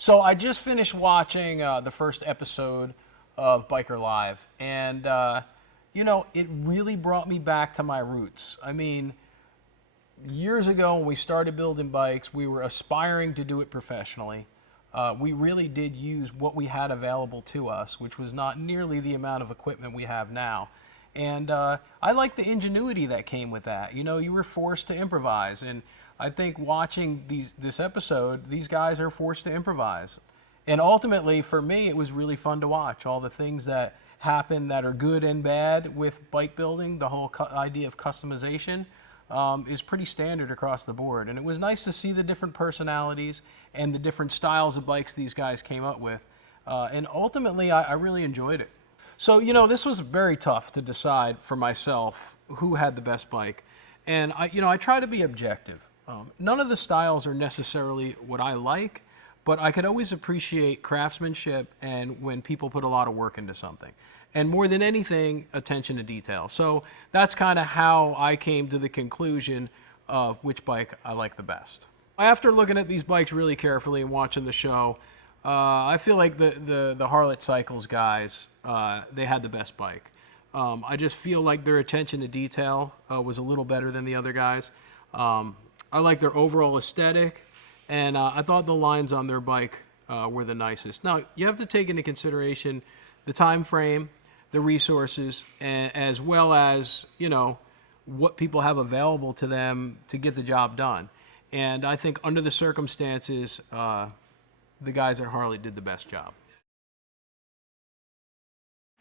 So I just finished watching the first episode of Biker Live, and it really brought me back to my roots. I mean, years ago when we started building bikes, we were aspiring to do it professionally. We really did use what we had available to us, which was not nearly the amount of equipment we have now. And I like the ingenuity that came with that. You know, you were forced to improvise, and I think watching this episode, these guys are forced to improvise. And ultimately, for me, it was really fun to watch all the things that happen that are good and bad with bike building. The whole idea of customization is pretty standard across the board. And it was nice to see the different personalities and the different styles of bikes these guys came up with. And ultimately, I really enjoyed it. So, this was very tough to decide for myself who had the best bike. And I try to be objective. None of the styles are necessarily what I like, but I could always appreciate craftsmanship and when people put a lot of work into something. And more than anything, attention to detail. So that's kind of how I came to the conclusion of which bike I like the best. After looking at these bikes really carefully and watching the show, I feel like the Harlot Cycles guys, they had the best bike. I just feel like their attention to detail was a little better than the other guys. I like their overall aesthetic, and I thought the lines on their bike were the nicest. Now, you have to take into consideration the time frame, the resources, and as well as, what people have available to them to get the job done. And I think under the circumstances, the guys at Harley did the best job.